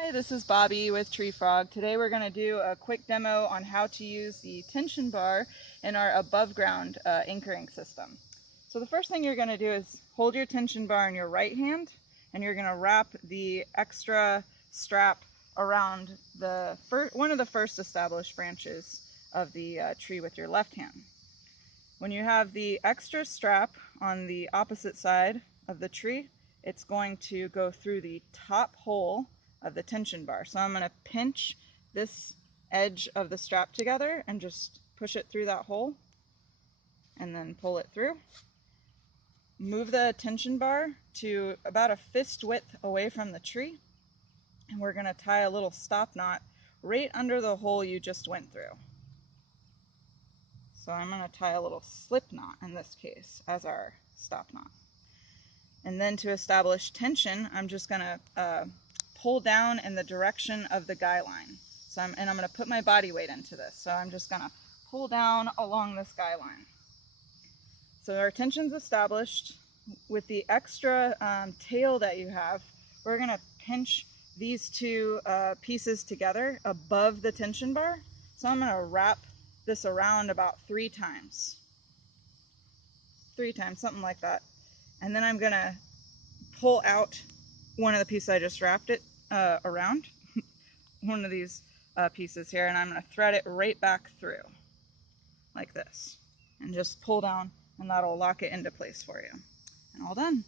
Hi, this is Bobby with Tree Frog. Today we're going to do a quick demo on how to use the tension bar in our above ground anchoring system. So the first thing you're going to do is hold your tension bar in your right hand, and you're going to wrap the extra strap around one of the first established branches of the tree with your left hand. When you have the extra strap on the opposite side of the tree, it's going to go through the top hole of the tension bar. So I'm going to pinch this edge of the strap together and just push it through that hole and then pull it through. Move the tension bar to about a fist width away from the tree, and we're going to tie a little stop knot right under the hole you just went through. So I'm going to tie a little slip knot in this case as our stop knot. And then to establish tension, I'm just going to pull down in the direction of the guy line. So I'm going to put my body weight into this. So I'm just going to pull down along this guy line. So our tension's established. With the extra tail that you have, we're going to pinch these two pieces together above the tension bar. So I'm going to wrap this around about 3 times. 3 times, something like that. And then I'm going to pull out one of the pieces I just wrapped it around, one of these pieces here, and I'm going to thread it right back through like this and just pull down, and that'll lock it into place for you. And all done.